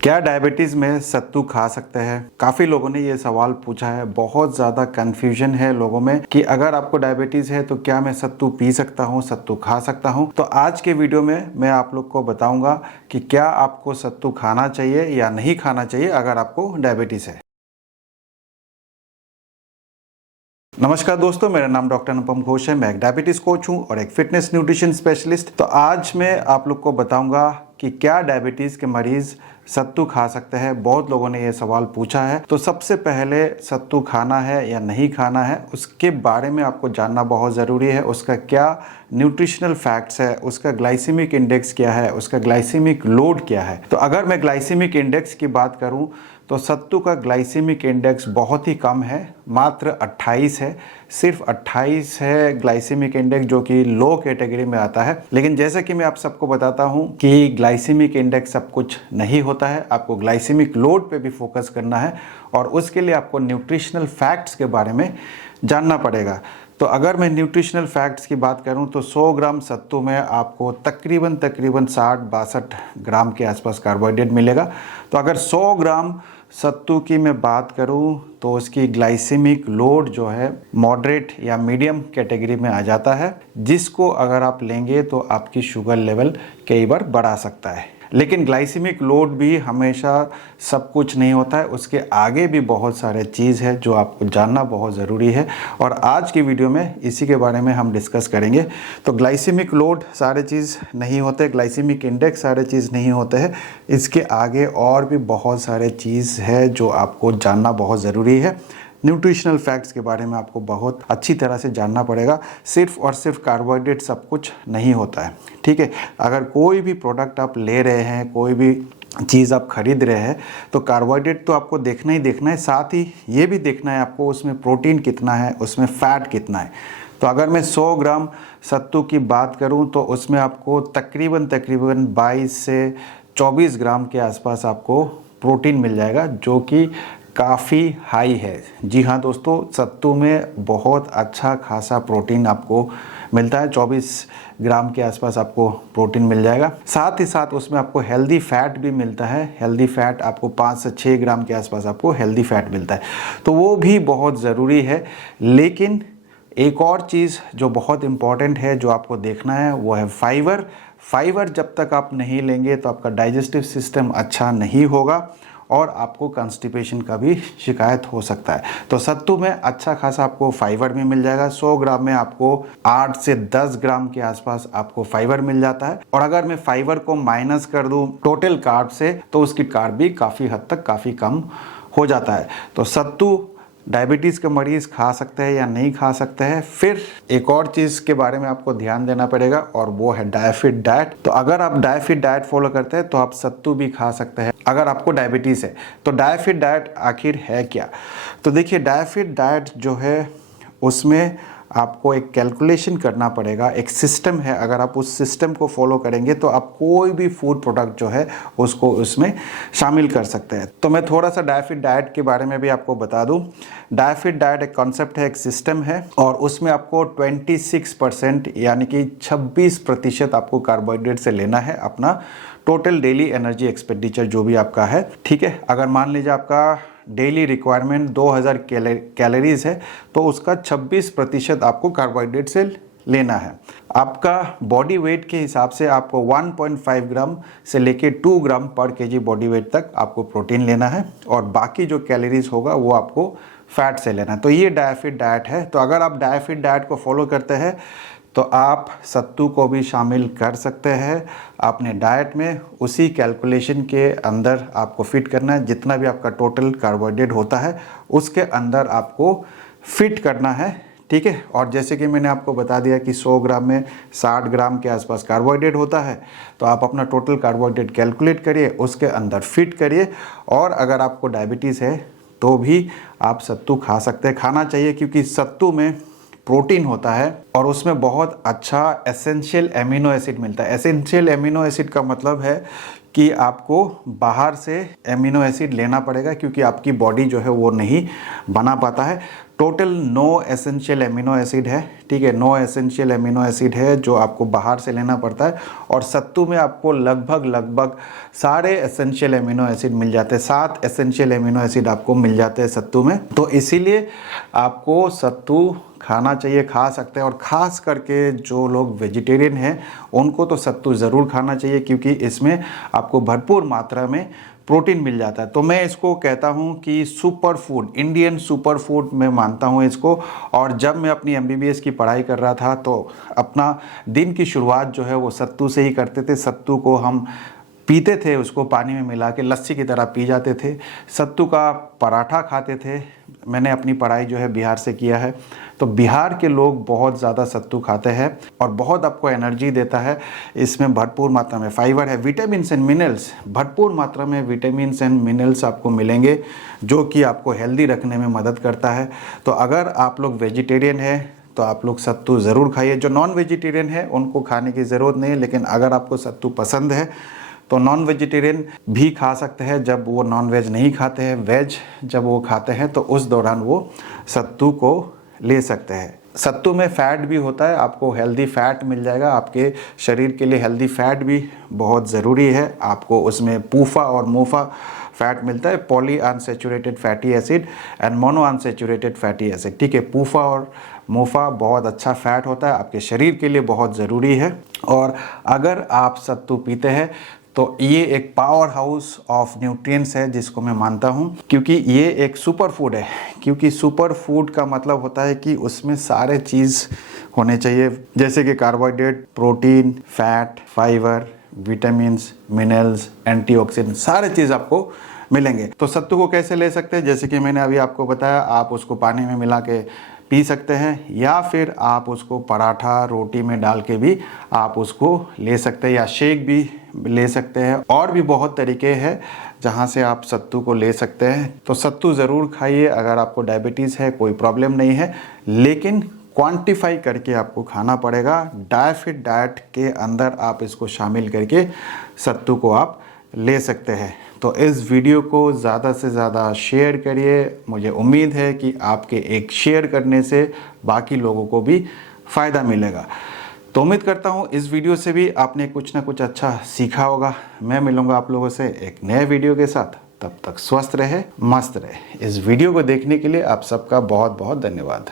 क्या डायबिटीज़ में सत्तू खा सकते हैं? काफ़ी लोगों ने ये सवाल पूछा है। बहुत ज़्यादा कन्फ्यूजन है लोगों में कि अगर आपको डायबिटीज़ है तो क्या मैं सत्तू पी सकता हूँ, सत्तू खा सकता हूँ? तो आज के वीडियो में मैं आप लोग को बताऊंगा कि क्या आपको सत्तू खाना चाहिए या नहीं खाना चाहिए अगर आपको डायबिटीज़ है। नमस्कार दोस्तों, मेरा नाम डॉक्टर अनुपम घोष है। मैं एक डायबिटीज़ कोच हूँ और एक फिटनेस न्यूट्रिशन स्पेशलिस्ट। तो आज मैं आप लोग को बताऊंगा कि क्या डायबिटीज़ के मरीज़ सत्तू खा सकते हैं। बहुत लोगों ने ये सवाल पूछा है। तो सबसे पहले सत्तू खाना है या नहीं खाना है उसके बारे में आपको जानना बहुत ज़रूरी है। उसका क्या न्यूट्रिशनल फैक्ट्स है, उसका ग्लाइसेमिक इंडेक्स क्या है, उसका ग्लाइसेमिक लोड क्या है। तो अगर मैं ग्लाइसेमिक इंडेक्स की बात करूं तो सत्तू का ग्लाइसेमिक इंडेक्स बहुत ही कम है, मात्र 28 है। सिर्फ 28 है ग्लाइसेमिक इंडेक्स, जो कि लो कैटेगरी में आता है। लेकिन जैसा कि मैं आप सबको बताता हूं कि ग्लाइसेमिक इंडेक्स सब कुछ नहीं होता है। आपको ग्लाइसेमिक लोड पे भी फोकस करना है और उसके लिए आपको न्यूट्रिशनल फैक्ट्स के बारे में जानना पड़ेगा। तो अगर मैं न्यूट्रिशनल फैक्ट्स की बात करूं तो 100 ग्राम सत्तू में आपको तकरीबन 60-62 ग्राम के आसपास कार्बोहाइड्रेट मिलेगा। तो अगर 100 ग्राम सत्तू की मैं बात करूं तो उसकी ग्लाइसेमिक लोड जो है मॉडरेट या मीडियम कैटेगरी में आ जाता है, जिसको अगर आप लेंगे तो आपकी शुगर लेवल कई बार बढ़ा सकता है। लेकिन ग्लाइसेमिक लोड भी हमेशा सब कुछ नहीं होता है, उसके आगे भी बहुत सारे चीज़ है जो आपको जानना बहुत ज़रूरी है। और आज की वीडियो में इसी के बारे में हम डिस्कस करेंगे। तो ग्लाइसेमिक लोड सारे चीज़ नहीं होते, ग्लाइसेमिक इंडेक्स सारे चीज़ नहीं होते हैं। इसके आगे और भी बहुत सारे चीज़ है जो आपको जानना बहुत ज़रूरी है। न्यूट्रिशनल फैक्ट्स के बारे में आपको बहुत अच्छी तरह से जानना पड़ेगा। सिर्फ और सिर्फ कार्बोहाइड्रेट सब कुछ नहीं होता है, ठीक है। अगर कोई भी प्रोडक्ट आप ले रहे हैं, कोई भी चीज़ आप खरीद रहे हैं, तो कार्बोहाइड्रेट तो आपको देखना ही देखना है, साथ ही ये भी देखना है आपको उसमें प्रोटीन कितना है, उसमें फ़ैट कितना है। तो अगर मैं 100 ग्राम सत्तू की बात करूं तो उसमें आपको तकरीबन 22 से 24 ग्राम के आसपास आपको प्रोटीन मिल जाएगा, जो कि काफ़ी हाई है। जी हाँ दोस्तों, सत्तू में बहुत अच्छा खासा प्रोटीन आपको मिलता है। 24 ग्राम के आसपास आपको प्रोटीन मिल जाएगा। साथ ही साथ उसमें आपको हेल्दी फैट भी मिलता है। हेल्दी फैट आपको 5 से 6 ग्राम के आसपास आपको हेल्दी फैट मिलता है, तो वो भी बहुत ज़रूरी है। लेकिन एक और चीज़ जो बहुत इम्पॉर्टेंट है, जो आपको देखना है, वो है फाइबर। फाइबर जब तक आप नहीं लेंगे तो आपका डाइजेस्टिव सिस्टम अच्छा नहीं होगा और आपको कॉन्स्टिपेशन का भी शिकायत हो सकता है। तो सत्तू में अच्छा खासा आपको फाइबर भी मिल जाएगा। 100 ग्राम में आपको 8 से 10 ग्राम के आसपास आपको फाइबर मिल जाता है। और अगर मैं फाइबर को माइनस कर दूं टोटल कार्ब से तो उसकी कार्ब भी काफ़ी हद तक काफ़ी कम हो जाता है। तो सत्तू डायबिटीज़ के मरीज़ खा सकते हैं या नहीं खा सकते हैं। फिर एक और चीज़ के बारे में आपको ध्यान देना पड़ेगा और वो है डायफिट डाइट। तो अगर आप डायफिट डाइट फॉलो करते हैं तो आप सत्तू भी खा सकते हैं अगर आपको डायबिटीज़ है। तो डायफिट डाइट आखिर है क्या? तो देखिए, डायफिट डाइट जो है उसमें आपको एक कैलकुलेशन करना पड़ेगा, एक सिस्टम है। अगर आप उस सिस्टम को फॉलो करेंगे तो आप कोई भी फूड प्रोडक्ट जो है उसको उसमें शामिल कर सकते हैं। तो मैं थोड़ा सा डायफिट डाइट के बारे में भी आपको बता दूं। डायफिट डाइट एक कॉन्सेप्ट है, एक सिस्टम है, और उसमें आपको 26% यानी कि 26% आपको कार्बोहाइड्रेट से लेना है अपना टोटल डेली एनर्जी एक्सपेंडिचर जो भी आपका है, ठीक है। अगर मान लीजिए आपका डेली रिक्वायरमेंट 2000 कैलोरीज है तो उसका 26% आपको कार्बोहाइड्रेट से लेना है। आपका बॉडी वेट के हिसाब से आपको 1.5 ग्राम से लेके 2 ग्राम पर केजी बॉडी वेट तक आपको प्रोटीन लेना है और बाकी जो कैलोरीज होगा वो आपको फैट से लेना है। तो ये डायफिट डाइट है। तो अगर आप डायफिट डाइट को फॉलो करते हैं तो आप सत्तू को भी शामिल कर सकते हैं अपने डाइट में। उसी कैलकुलेशन के अंदर आपको फिट करना है। जितना भी आपका टोटल कार्बोहाइड्रेट होता है उसके अंदर आपको फिट करना है, ठीक है। और जैसे कि मैंने आपको बता दिया कि 100 ग्राम में 60 ग्राम के आसपास कार्बोहाइड्रेट होता है, तो आप अपना टोटल कार्बोहाइड्रेट कैलकुलेट करिए, उसके अंदर फिट करिए। और अगर आपको डायबिटीज़ है तो भी आप सत्तू खा सकते हैं, खाना चाहिए, क्योंकि सत्तू में प्रोटीन होता है और उसमें बहुत अच्छा एसेंशियल एमिनो एसिड मिलता है। एसेंशियल एमिनो एसिड का मतलब है कि आपको बाहर से एमिनो एसिड लेना पड़ेगा, क्योंकि आपकी बॉडी जो है वो नहीं बना पाता है। टोटल 9 एसेंशियल एमिनो एसिड है, ठीक है, 9 एसेंशियल एमिनो एसिड है जो आपको बाहर से लेना पड़ता है। और सत्तू में आपको लगभग सारे एसेंशियल एमिनो एसिड मिल जाते हैं, 7 एसेंशियल एमिनो एसिड आपको मिल जाते हैं सत्तू में। तो इसीलिए आपको सत्तू खाना चाहिए, खा सकते हैं। और ख़ास करके जो लोग वेजिटेरियन हैं उनको तो सत्तू ज़रूर खाना चाहिए, क्योंकि इसमें आपको भरपूर मात्रा में प्रोटीन मिल जाता है। तो मैं इसको कहता हूँ कि super food, Indian super food मैं मानता हूँ इसको। और जब मैं अपनी MBBS की पढ़ाई कर रहा था तो अपना दिन की शुरुआत जो है वो सत्तू से ही करते थे। सत्तू को हम पीते थे, उसको पानी में मिला के लस्सी की तरह पी जाते थे। सत्तू का पराठा खाते थे। मैंने अपनी पढ़ाई जो है बिहार से किया है, तो बिहार के लोग बहुत ज़्यादा सत्तू खाते हैं और बहुत आपको एनर्जी देता है। इसमें भरपूर मात्रा में फाइबर है, विटामिन्स एंड मिनरल्स, भरपूर मात्रा में विटामिन्स एंड मिनरल्स आपको मिलेंगे जो कि आपको हेल्दी रखने में मदद करता है। तो अगर आप लोग वेजिटेरियन हैं तो आप लोग सत्तू ज़रूर खाइए। जो नॉन वेजिटेरियन है उनको खाने की ज़रूरत नहीं है, लेकिन अगर आपको सत्तू पसंद है तो नॉन वेजिटेरियन भी खा सकते हैं। जब वो नॉन वेज नहीं खाते हैं, वेज जब वो खाते हैं तो उस दौरान वो सत्तू को ले सकते हैं। सत्तू में फ़ैट भी होता है, आपको हेल्दी फ़ैट मिल जाएगा। आपके शरीर के लिए हेल्दी फ़ैट भी बहुत ज़रूरी है। आपको उसमें पूफा और मोफा फैट मिलता है, poly unsaturated fatty acid and mono unsaturated fatty acid, ठीक है। पूफा और मोफा बहुत अच्छा फैट होता है, आपके शरीर के लिए बहुत ज़रूरी है। और अगर आप सत्तू पीते हैं तो ये एक पावर हाउस ऑफ न्यूट्रिएंट्स है जिसको मैं मानता हूँ, क्योंकि ये एक सुपर फूड है। क्योंकि सुपर फूड का मतलब होता है कि उसमें सारे चीज़ होने चाहिए, जैसे कि carbohydrate, protein, fat, fibre, vitamins, minerals, antioxidant, सारे चीज़ आपको मिलेंगे। तो सत्तू को कैसे ले सकते हैं, जैसे कि मैंने अभी आपको बताया, आप उसको पानी में मिला के पी सकते हैं, या फिर आप उसको पराठा रोटी में डाल के भी आप उसको ले सकते हैं, या शेक भी ले सकते हैं। और भी बहुत तरीके हैं जहाँ से आप सत्तू को ले सकते हैं। तो सत्तू ज़रूर खाइए। अगर आपको डायबिटीज़ है कोई प्रॉब्लम नहीं है, लेकिन क्वांटिफाई करके आपको खाना पड़ेगा। डायफिट डाइट के अंदर आप इसको शामिल करके सत्तू को आप ले सकते हैं। तो इस वीडियो को ज़्यादा से ज़्यादा शेयर करिए। मुझे उम्मीद है कि आपके एक शेयर करने से बाकी लोगों को भी फ़ायदा मिलेगा। तो उम्मीद करता हूँ इस वीडियो से भी आपने कुछ ना कुछ अच्छा सीखा होगा। मैं मिलूँगा आप लोगों से एक नए वीडियो के साथ। तब तक स्वस्थ रहे, मस्त रहे। इस वीडियो को देखने के लिए आप सबका बहुत बहुत धन्यवाद।